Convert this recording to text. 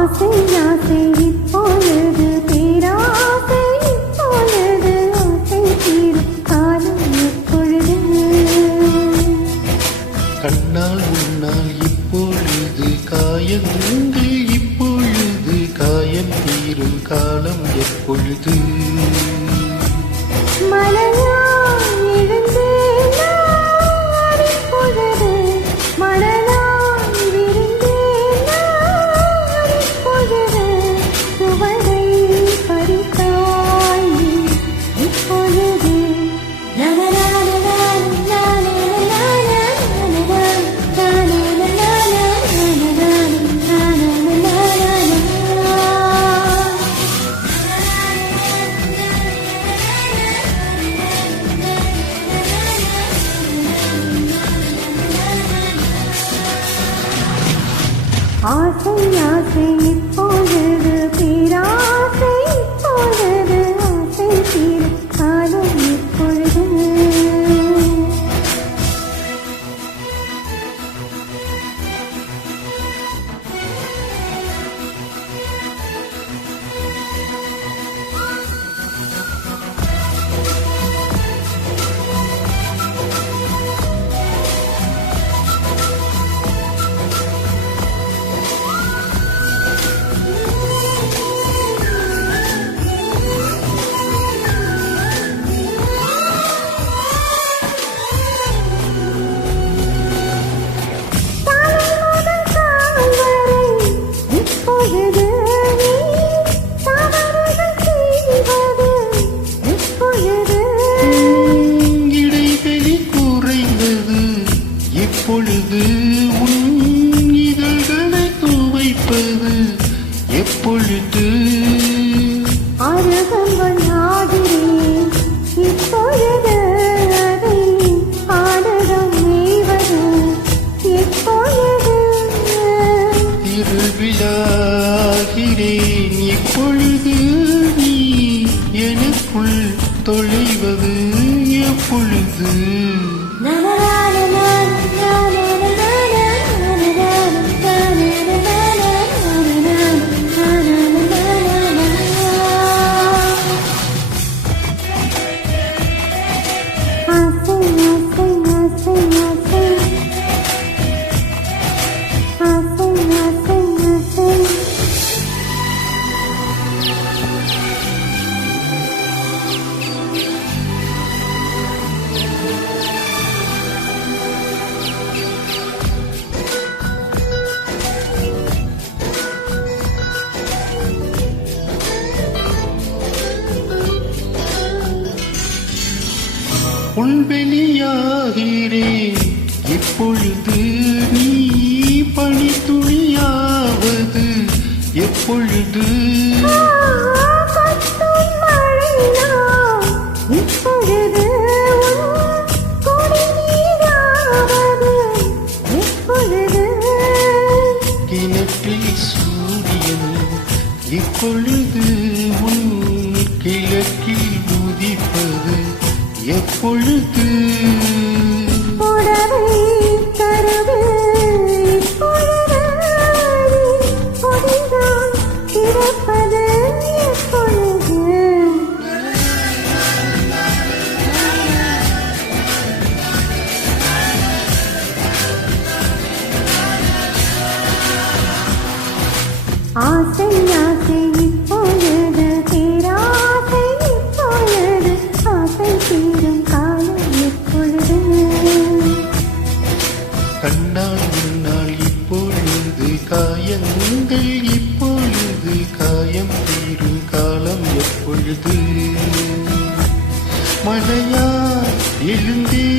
ஆசை ஆசை இப்பொழுது பேராசை இப்பொழுது ஆசை தீரும் காலம் எப்பொழுது? கண்ணால் உன்னால் இப்பொழுது காயங்கள் இப்பொழுது காயம் தீரும் காலம் எப்பொழுது? மலையாய் ஆசை ஆசை இப்போது எனக்குள் தொழிவது எப்பொழுது புல்வெளியாகிறேன் இப்பொழுது நீ உன் குடிநீராவது எப்பொழுது? இப்பொழுது உன் கிழக்கில் உதிப்பது எப்பொழுது காயங்கள் இப்பொழுது காயம் தீரும் காலம் எப்பொழுது? மழையா எழுந்தே